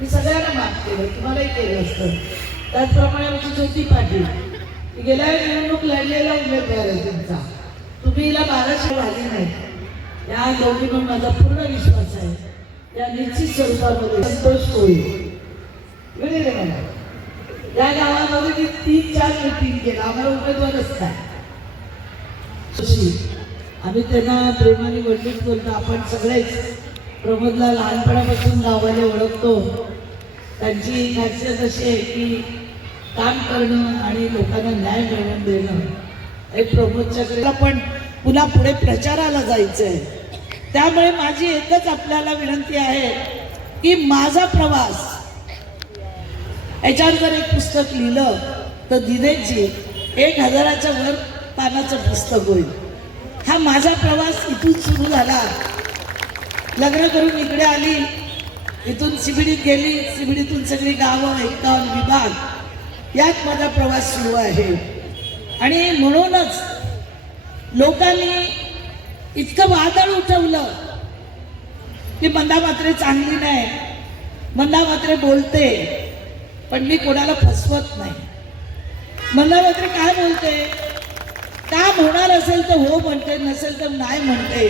मी सगळ्यांना माफ केलं, तुम्हालाही केलं असतं. त्याचप्रमाणे आमची ज्योती पाटील गेल्या निवडणूक लढलेला उमेदवार आहे तुमचा, तुम्ही हिला 1200 झाली नाही. या दोघींवर माझा पूर्ण विश्वास आहे. या निश्चित स्वरूपामध्ये संतोष होईल. रे मला या गावामध्ये 3-4 मीटिंग केला, आम्हाला उमेदवारच काय. आम्ही त्यांना प्रेमाने वडील बोलतो. आपण सगळेच प्रमोदला लहानपणापासून गावाला ओळखतो. त्यांची खासियत अशी आहे की काम करणं आणि लोकांना न्याय मिळवून देणं. हे प्रमोदच्याकडे पण पुन्हा पुढे प्रचाराला जायचं आहे. त्यामुळे माझी एकच आपल्याला विनंती आहे की माझा प्रवास याच्यावर जर एक पुस्तक लिहिलं तर दिनेशजी 1000च्या वर पानाचं पुस्तक होईल. हा माझा प्रवास इथून सुरू झाला. लग्न करून इकडे आली, इथून सिबिडीत गेली, सिबिडीतून सगळी गावं 51 विभाग, यात माझा प्रवास सुरू आहे. आणि म्हणूनच लोकांनी इतकं वादळ उठवलं की मंदा मात्रे चांगली नाही, मंदा मात्रे बोलते, पण मी कोणाला फसवत नाही. मंदा मात्रे काय बोलते, काम होणार असेल तर हो म्हणते, नसेल तर नाही म्हणते.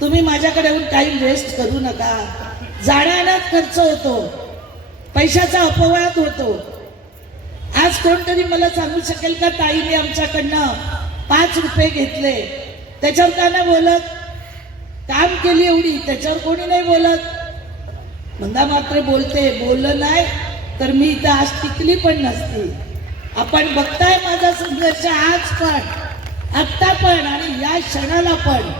तुम्ही माझ्याकडे येऊन टाइम वेस्ट करू नका. जाण्यात खर्च होतो, पैशाचा अपवाद होतो. आज कोणतरी मला सांगू शकेल का ताईने आमच्याकडनं 5 रुपये घेतले, त्याच्यावर का नाही बोलत? काम केली एवढी, त्याच्यावर कोणी नाही बोलत. मंदा मात्र बोलते, बोललं नाही तर मी इथं आज टिकली पण नसती. आपण बघताय माझा संघर्ष आज पण, आत्ता पण, आणि या क्षणाला पण.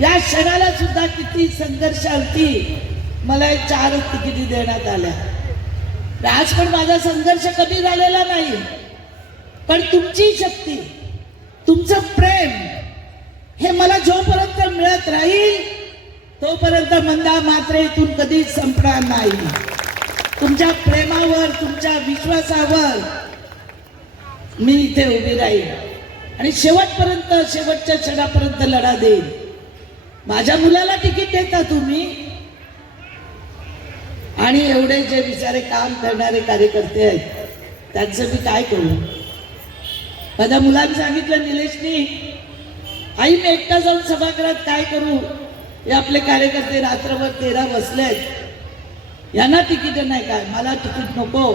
या क्षणाला सुद्धा किती संघर्षावरती मला 4 तिकिटी देण्यात आल्या. आज पण माझा संघर्ष कमी झालेला नाही. पण तुमची शक्ती, तुमचं प्रेम हे मला जोपर्यंत मिळत राहील तोपर्यंत मंदा मात्रे इथून कधीच संपणार नाही. तुमच्या प्रेमावर, तुमच्या विश्वासावर मी इथे उभी राहील आणि शेवटपर्यंत, शेवटच्या क्षणापर्यंत लढा देईल. माझ्या मुलाला तिकीट देता तुम्ही, आणि एवढे जे बिचारे काम करणारे कार्यकर्ते आहेत त्यांचं मी काय करू? माझ्या मुलांनी सांगितलं निलेशनी, आई मी एकटा जाऊन सभागृहात काय करू? हे आपले कार्यकर्ते रात्रभर 13 बसलेत, यांना तिकीट नाही काय, मला तिकीट नको.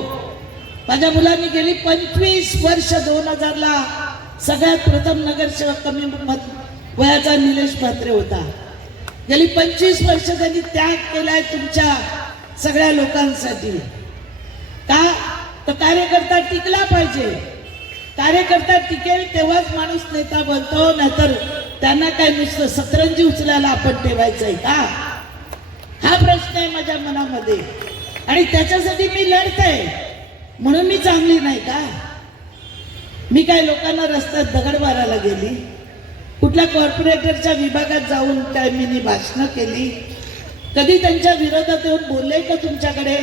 माझ्या मुलांनी गेली 25 वर्ष, 2000ला सगळ्यात प्रथम नगरसेवक कमी वयाचा निलेश म्हात्रे होता. गेली 25 वर्ष त्यांनी त्याग केलाय तुमच्या सगळ्या लोकांसाठी. का तर कार्यकर्ता टिकला पाहिजे. कार्यकर्ता टिकेल तेव्हाच माणूस नेता बनतो, नाहीतर त्यांना काय नुसतं सतरंजी उचलायला आपण ठेवायचंय का? हा प्रश्न आहे माझ्या मनामध्ये, आणि त्याच्यासाठी मी लढते. म्हणून मी चांगली नाही का? मी काय लोकांना रस्त्यात दगड मारायला गेली? कुठल्या कॉर्पोरेटरच्या विभागात जाऊन काय मी भाषणं केली? कधी त्यांच्या विरोधात येऊन बोलले का तुमच्याकडे?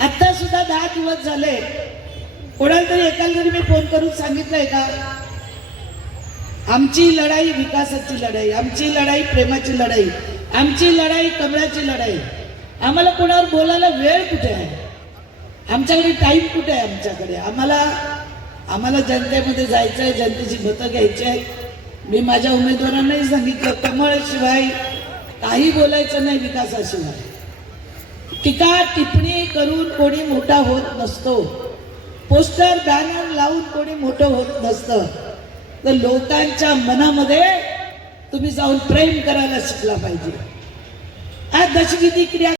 आता सुद्धा 10 दिवस झाले, कोणाला तरी एकाला तरी मी फोन करून सांगितलंय का आमची लढाई विकासाची लढाई, आमची लढाई प्रेमाची लढाई, आमची लढाई कमळाची लढाई? आम्हाला कोणावर बोलायला वेळ कुठे आहे? आमच्याकडे टाइम कुठे आहे? आमच्याकडे आम्हाला जनतेमध्ये जायचं आहे, जनतेची मतं घ्यायची आहेत. मी माझ्या उमेदवारांनाही सांगितलं, कमळशिवाय काही बोलायचं नाही, विकासाशिवाय. टीका टिप्पणी करून कोणी मोठा होत नसतो, पोस्टर बॅनर लावून कोणी मोठं होत नसतं. तर लोकांच्या मनामध्ये तुम्ही जाऊन प्रेम करायला शिकला पाहिजे. आज दशविधी क्रिया